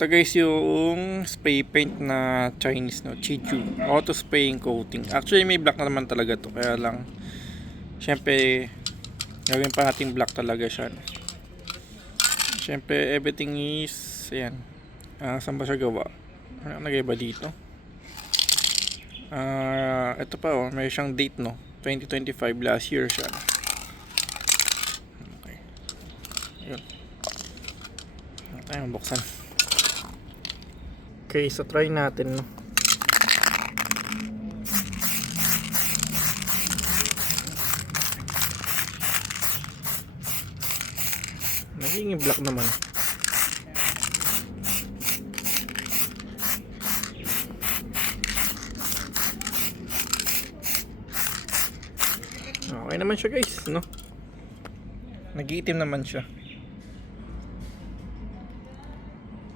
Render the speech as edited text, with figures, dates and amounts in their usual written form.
Ito guys yung spray paint na Chinese, no, Chichu auto spraying coating. Actually may black na naman talaga to, kaya lang syempre gawin pa natin black talaga siya, no? Syempre everything is ayan. Saan ba siya gawa? Ano nagay ba dito? Ito pa, oh, may siyang date, no, 2025, last year siya. Okay, yun, tayo buksan. Okay, so try natin, no. Naging black naman. Okay naman siya guys, no. Nag-iitim naman siya.